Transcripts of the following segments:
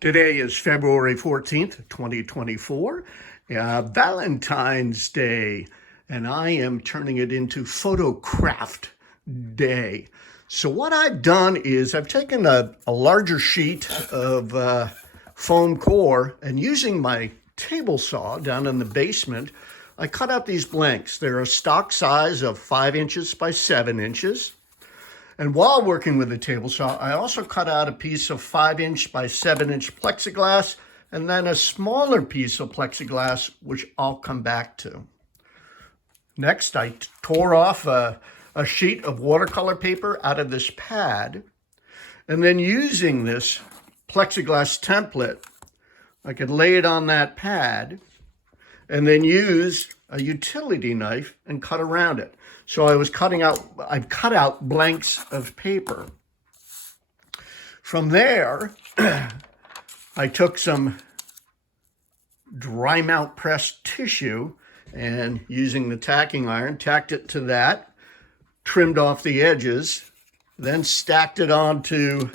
Today is February 14th, 2024, Valentine's Day, and I am turning it into Photocraft Day. So what I've done is I've taken a larger sheet of foam core, and using my table saw down in the basement, I cut out these blanks. They're a stock size of 5 inches by 7 inches. And while working with the table saw, I also cut out a piece of 5-inch by 7-inch plexiglass, and then a smaller piece of plexiglass, which I'll come back to. Next, I tore off a sheet of watercolor paper out of this pad, and then using this plexiglass template, I could lay it on that pad, and then use a utility knife and cut around it. So I've cut out blanks of paper. From there, I took some dry mount pressed tissue and using the tacking iron, tacked it to that, trimmed off the edges, then stacked it onto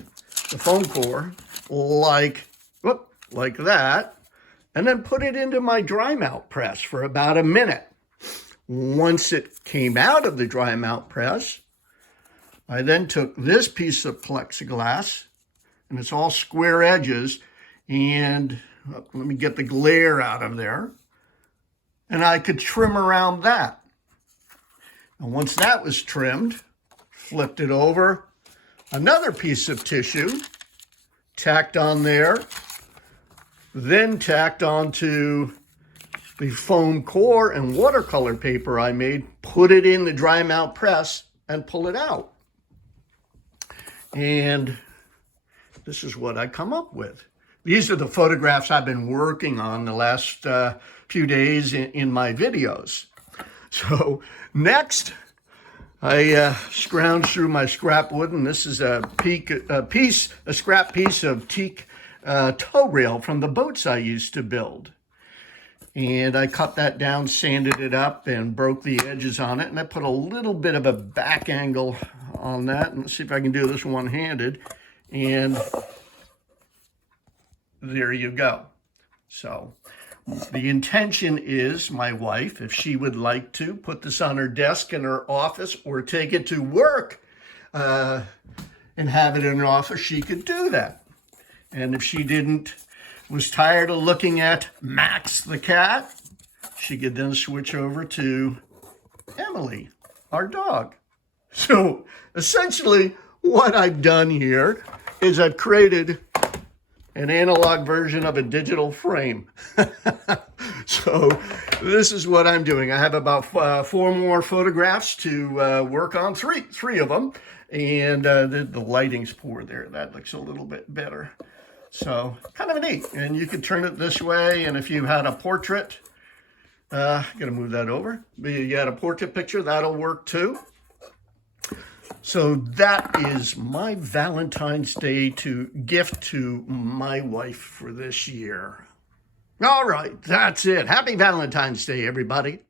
the foam core like that, and then put it into my dry mount press for about a minute. Once it came out of the dry mount press, I then took this piece of plexiglass, and it's all square edges, and let me get the glare out of there, and I could trim around that. And once that was trimmed, flipped it over, another piece of tissue, tacked on there, then tacked onto the foam core and watercolor paper I made, put it in the dry mount press and pull it out. And this is what I come up with. These are the photographs I've been working on the last few days in my videos. So next, I scrounged through my scrap wood, and this is a scrap piece of teak tow rail from the boats I used to build. And I cut that down, sanded it up, and broke the edges on it. And I put a little bit of a back angle on that. And let's see if I can do this one-handed. And there you go. So the intention is my wife, if she would like to, put this on her desk in her office or take it to work and have it in her office, she could do that. And if she was tired of looking at Max the cat, she could then switch over to Emily, our dog. So essentially what I've done here is I've created an analog version of a digital frame. So this is what I'm doing. I have about 4 more photographs to work on, three of them. And the lighting's poor there. That looks a little bit better. So kind of neat, and you could turn it this way, and if you had a portrait, gotta move that over. You had a portrait picture, that'll work too. So that is my Valentine's Day gift to my wife for this year. All right, that's it. Happy Valentine's Day, everybody.